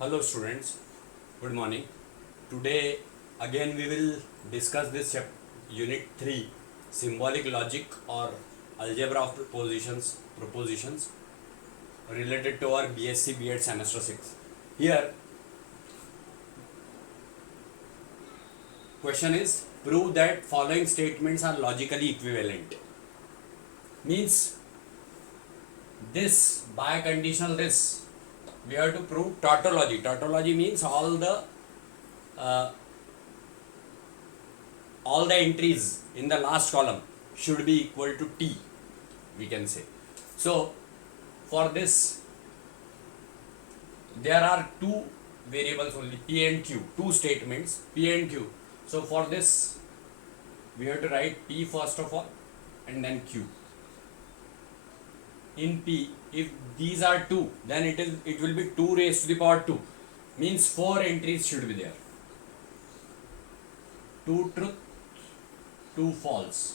Hello students, good morning. Today again we will discuss this unit 3 symbolic logic or algebra of propositions related to our BSc B.Ed semester 6. Here question is prove that following statements are logically equivalent. Means this biconditional this we have to prove tautology. Tautology means uh, all the entries in the last column should be equal to t, we can say. So for this there are two variables only, p and q, two statements p and q. So for this we have to write p first of all and then q. In p, if these are 2, then it will be 2 raised to the power 2, means 4 entries should be there. 2 truth, 2 false,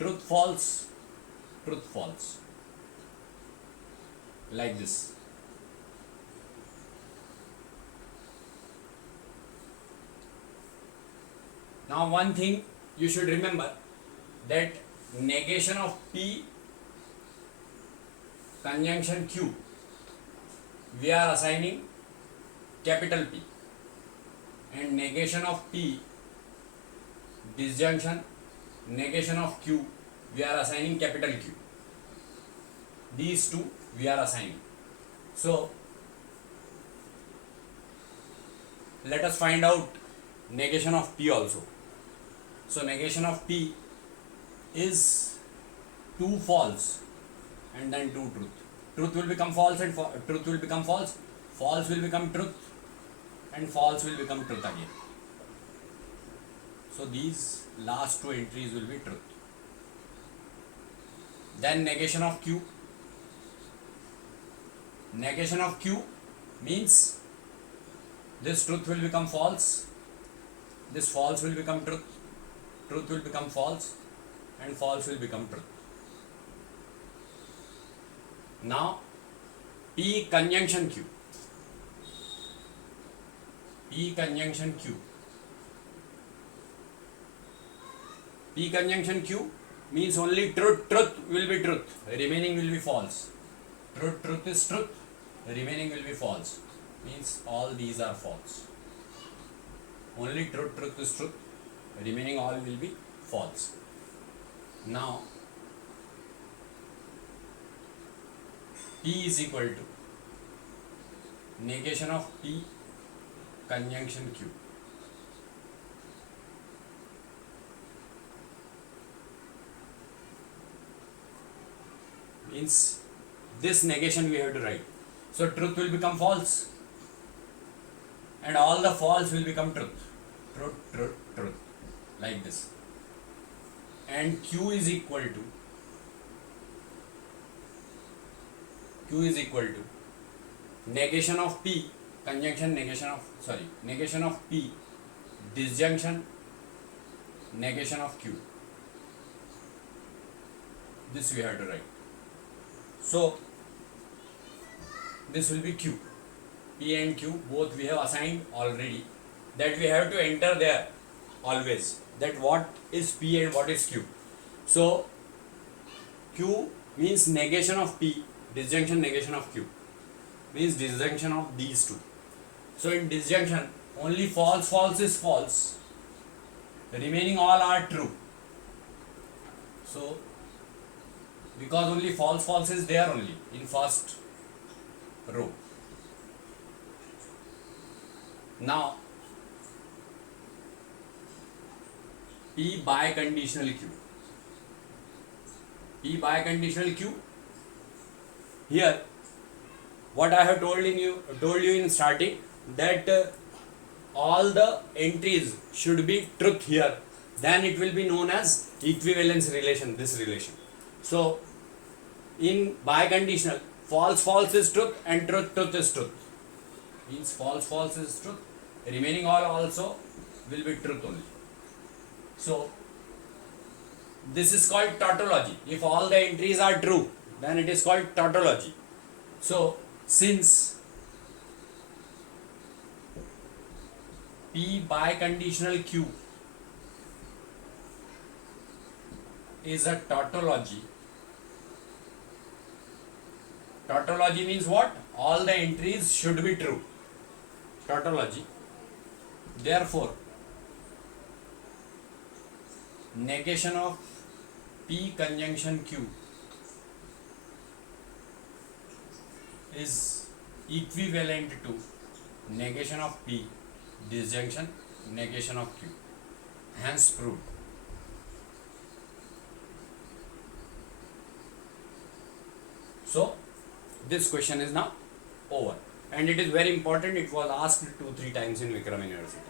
truth false, truth false, like this. Now one thing you should remember, that negation of p conjunction q we are assigning capital P, and negation of p disjunction negation of q we are assigning capital Q. These two we are assigning. So let us find out negation of p also. So negation of p is 2 false and then 2 truth. Truth will become false and truth will become false. False will become truth and false will become truth again. So these last 2 entries will be truth. Then negation of q. Negation of q means this truth will become false, this false will become truth, truth will become false, and false will become truth. Now p conjunction q. P conjunction q. P conjunction q means only truth will be truth, remaining will be false. Truth is truth, remaining will be false. Means all these are false. Only truth is truth, remaining all will be false. Now p is equal to negation of p conjunction q. Means this negation we have to write. So truth will become false and all the false will become truth. Truth, like this. And q is equal to negation of p conjunction negation of p disjunction negation of q. This we have to write. So this will be q. P and q both we have assigned already, that we have to enter there always, that what is p and what is q. So q means negation of p, disjunction negation of q, means disjunction of these two. So in disjunction only false is false, remaining all are true. So because only false is there only in first row. Now p biconditional q. P biconditional q. Here what I have told you in starting, that all the entries should be truth here, then it will be known as equivalence relation, this relation. So in biconditional, false is truth and truth is truth. Means false is truth, remaining all also will be truth only. So this is called tautology. If all the entries are true, then it is called tautology. So since P biconditional Q is a tautology. Tautology means what? All the entries should be true. Tautology. Therefore, negation of P conjunction Q is equivalent to negation of P disjunction negation of Q. Hence proved. So this question is now over, and it is very important. It was asked 2-3 times in Vikram University.